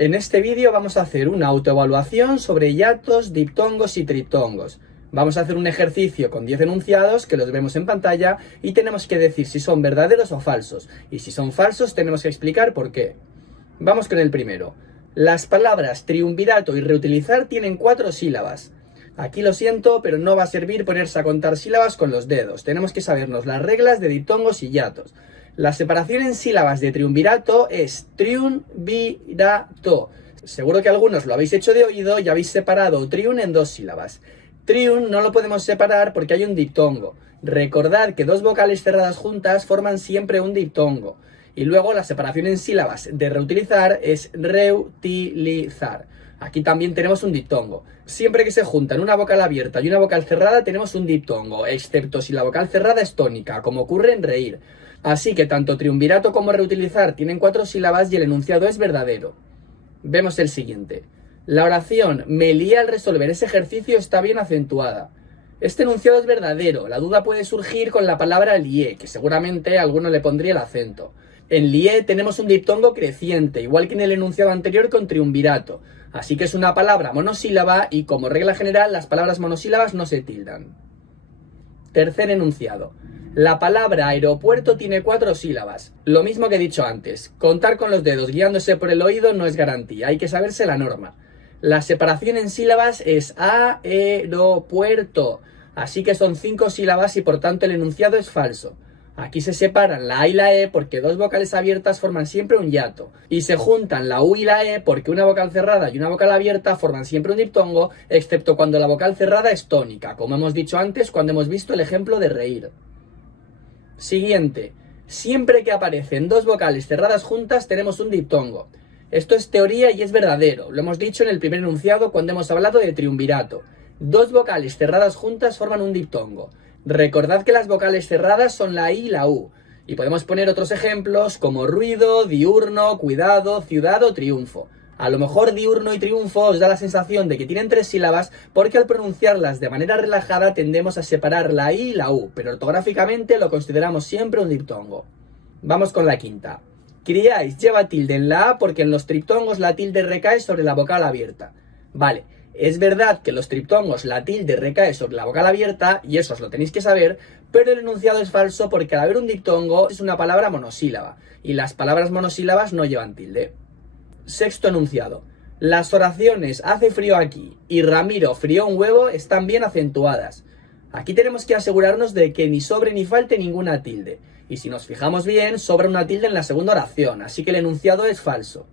En este vídeo vamos a hacer una autoevaluación sobre hiatos, diptongos y triptongos. Vamos a hacer un ejercicio con 10 enunciados que los vemos en pantalla y tenemos que decir si son verdaderos o falsos. Y si son falsos tenemos que explicar por qué. Vamos con el primero. Las palabras triunvirato y reutilizar tienen 4 sílabas. Aquí lo siento, pero no va a servir ponerse a contar sílabas con los dedos. Tenemos que sabernos las reglas de diptongos y hiatos. La separación en sílabas de triunvirato es triunvirato. Seguro que algunos lo habéis hecho de oído y habéis separado triun en 2 sílabas. Triun no lo podemos separar porque hay un diptongo. Recordad que 2 vocales cerradas juntas forman siempre un diptongo. Y luego la separación en sílabas de reutilizar es reutilizar. Aquí también tenemos un diptongo. Siempre que se juntan una vocal abierta y una vocal cerrada tenemos un diptongo, excepto si la vocal cerrada es tónica, como ocurre en reír. Así que tanto triunvirato como reutilizar tienen 4 sílabas y el enunciado es verdadero. Vemos el siguiente. La oración me lié al resolver ese ejercicio está bien acentuada. Este enunciado es verdadero. La duda puede surgir con la palabra lié, que seguramente a alguno le pondría el acento. En lié tenemos un diptongo creciente, igual que en el enunciado anterior con triunvirato. Así que es una palabra monosílaba y como regla general las palabras monosílabas no se tildan. Tercer enunciado. La palabra aeropuerto tiene 4 sílabas. Lo mismo que he dicho antes. Contar con los dedos guiándose por el oído no es garantía. Hay que saberse la norma. La separación en sílabas es aeropuerto. Así que son 5 sílabas y por tanto el enunciado es falso. Aquí se separan la A y la E porque 2 vocales abiertas forman siempre un hiato. Y se juntan la U y la E porque una vocal cerrada y una vocal abierta forman siempre un diptongo, excepto cuando la vocal cerrada es tónica, como hemos dicho antes cuando hemos visto el ejemplo de reír. Siguiente. Siempre que aparecen 2 vocales cerradas juntas tenemos un diptongo. Esto es teoría y es verdadero. Lo hemos dicho en el primer enunciado cuando hemos hablado de triunvirato. 2 vocales cerradas juntas forman un diptongo. Recordad que las vocales cerradas son la I y la U. Y podemos poner otros ejemplos como ruido, diurno, cuidado, ciudad o triunfo. A lo mejor diurno y triunfo os da la sensación de que tienen 3 sílabas porque al pronunciarlas de manera relajada tendemos a separar la I y la U, pero ortográficamente lo consideramos siempre un diptongo. Vamos con la quinta. Criáis lleva tilde en la A porque en los triptongos la tilde recae sobre la vocal abierta. Vale. Es verdad que en los triptongos la tilde recae sobre la vocal abierta, y eso os lo tenéis que saber, pero el enunciado es falso porque al haber un diptongo es una palabra monosílaba, y las palabras monosílabas no llevan tilde. Sexto enunciado. Las oraciones hace frío aquí y Ramiro frió un huevo están bien acentuadas. Aquí tenemos que asegurarnos de que ni sobre ni falte ninguna tilde, y si nos fijamos bien, sobra una tilde en la segunda oración, así que el enunciado es falso.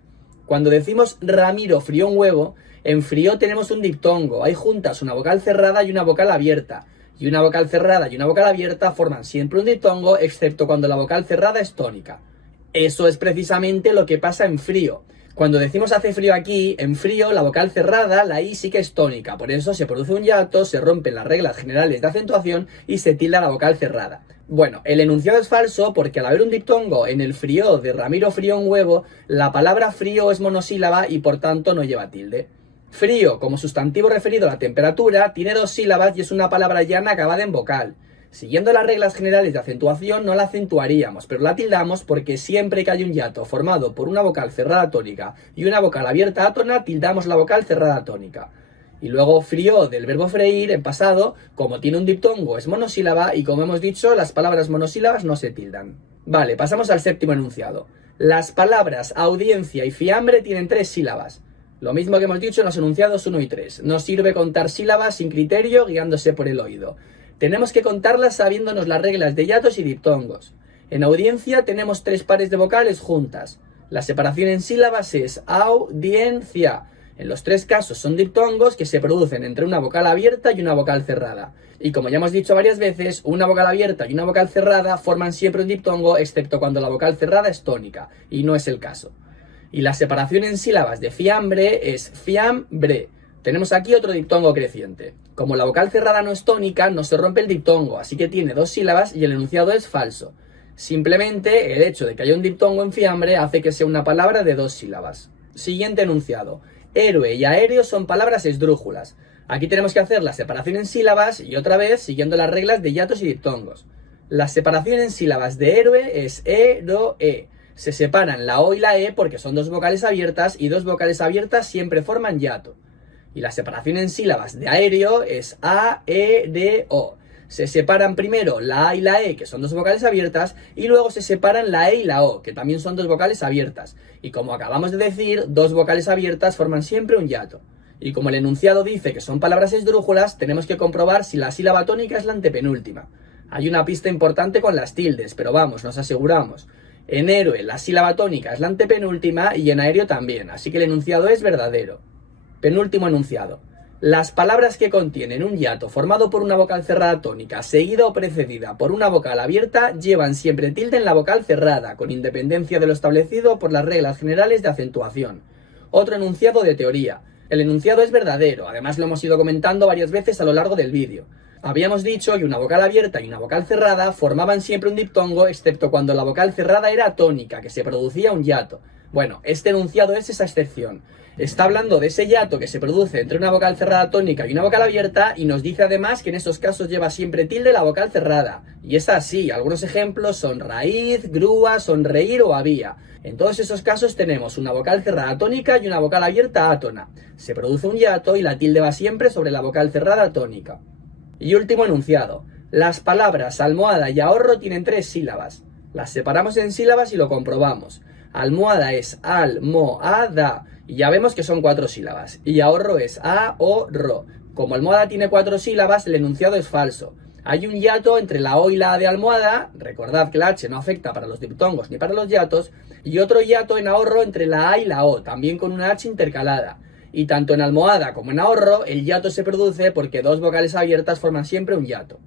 Cuando decimos Ramiro frió un huevo, en frío tenemos un diptongo, hay juntas una vocal cerrada y una vocal abierta, y una vocal cerrada y una vocal abierta forman siempre un diptongo, excepto cuando la vocal cerrada es tónica. Eso es precisamente lo que pasa en frío. Cuando decimos hace frío aquí, en frío la vocal cerrada, la I sí que es tónica, por eso se produce un hiato, se rompen las reglas generales de acentuación y se tilda la vocal cerrada. Bueno, el enunciado es falso porque al haber un diptongo en el frío de Ramiro frió un huevo, la palabra frío es monosílaba y por tanto no lleva tilde. Frío, como sustantivo referido a la temperatura, tiene 2 sílabas y es una palabra llana acabada en vocal. Siguiendo las reglas generales de acentuación no la acentuaríamos, pero la tildamos porque siempre que hay un hiato formado por una vocal cerrada tónica y una vocal abierta átona, tildamos la vocal cerrada tónica. Y luego frió del verbo freír en pasado, como tiene un diptongo es monosílaba y como hemos dicho las palabras monosílabas no se tildan. Vale, pasamos al séptimo enunciado. Las palabras audiencia y fiambre tienen 3 sílabas. Lo mismo que hemos dicho en los enunciados 1 y 3. No sirve contar sílabas sin criterio guiándose por el oído. Tenemos que contarlas sabiéndonos las reglas de hiatos y diptongos. En audiencia tenemos 3 pares de vocales juntas. La separación en sílabas es audiencia. En los 3 casos son diptongos que se producen entre una vocal abierta y una vocal cerrada. Y como ya hemos dicho varias veces, una vocal abierta y una vocal cerrada forman siempre un diptongo, excepto cuando la vocal cerrada es tónica, y no es el caso. Y la separación en sílabas de fiambre es fiambre. Tenemos aquí otro diptongo creciente. Como la vocal cerrada no es tónica, no se rompe el diptongo, así que tiene 2 sílabas y el enunciado es falso. Simplemente el hecho de que haya un diptongo en fiambre hace que sea una palabra de 2 sílabas. Siguiente enunciado. Héroe y aéreo son palabras esdrújulas. Aquí tenemos que hacer la separación en sílabas y otra vez siguiendo las reglas de hiatos y diptongos. La separación en sílabas de héroe es héroe. Se separan la O y la E porque son dos vocales abiertas y dos vocales abiertas siempre forman hiato. Y la separación en sílabas de aéreo es A, E, D, O. Se separan primero la A y la E, que son dos vocales abiertas, y luego se separan la E y la O, que también son dos vocales abiertas. Y como acabamos de decir, dos vocales abiertas forman siempre un hiato. Y como el enunciado dice que son palabras esdrújulas, tenemos que comprobar si la sílaba tónica es la antepenúltima. Hay una pista importante con las tildes, pero vamos, nos aseguramos. En héroe la sílaba tónica es la antepenúltima y en aéreo también, así que el enunciado es verdadero. Penúltimo enunciado. Las palabras que contienen un hiato formado por una vocal cerrada tónica seguida o precedida por una vocal abierta llevan siempre tilde en la vocal cerrada, con independencia de lo establecido por las reglas generales de acentuación. Otro enunciado de teoría. El enunciado es verdadero, además lo hemos ido comentando varias veces a lo largo del vídeo. Habíamos dicho que una vocal abierta y una vocal cerrada formaban siempre un diptongo, excepto cuando la vocal cerrada era tónica, que se producía un hiato. Bueno, este enunciado es esa excepción. Está hablando de ese hiato que se produce entre una vocal cerrada tónica y una vocal abierta y nos dice además que en esos casos lleva siempre tilde la vocal cerrada. Y es así, algunos ejemplos son raíz, grúa, sonreír o había. En todos esos casos tenemos una vocal cerrada tónica y una vocal abierta átona. Se produce un hiato y la tilde va siempre sobre la vocal cerrada tónica. Y último enunciado. Las palabras almohada y ahorro tienen 3 sílabas. Las separamos en sílabas y lo comprobamos. Almohada es al-mo-a-da. Y ya vemos que son 4 sílabas. Y ahorro es a-o-ro. Como almohada tiene 4 sílabas, el enunciado es falso. Hay un hiato entre la O y la A de almohada. Recordad que la H no afecta para los diptongos ni para los hiatos. Y otro hiato en ahorro entre la A y la O, también con una H intercalada. Y tanto en almohada como en ahorro, el hiato se produce porque dos vocales abiertas forman siempre un hiato.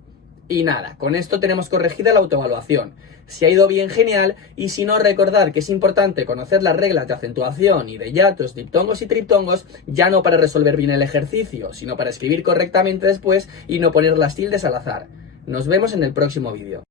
Y nada, con esto tenemos corregida la autoevaluación. Si ha ido bien, genial, y si no, recordad que es importante conocer las reglas de acentuación y de hiatos, diptongos y triptongos, ya no para resolver bien el ejercicio, sino para escribir correctamente después y no poner las tildes al azar. Nos vemos en el próximo vídeo.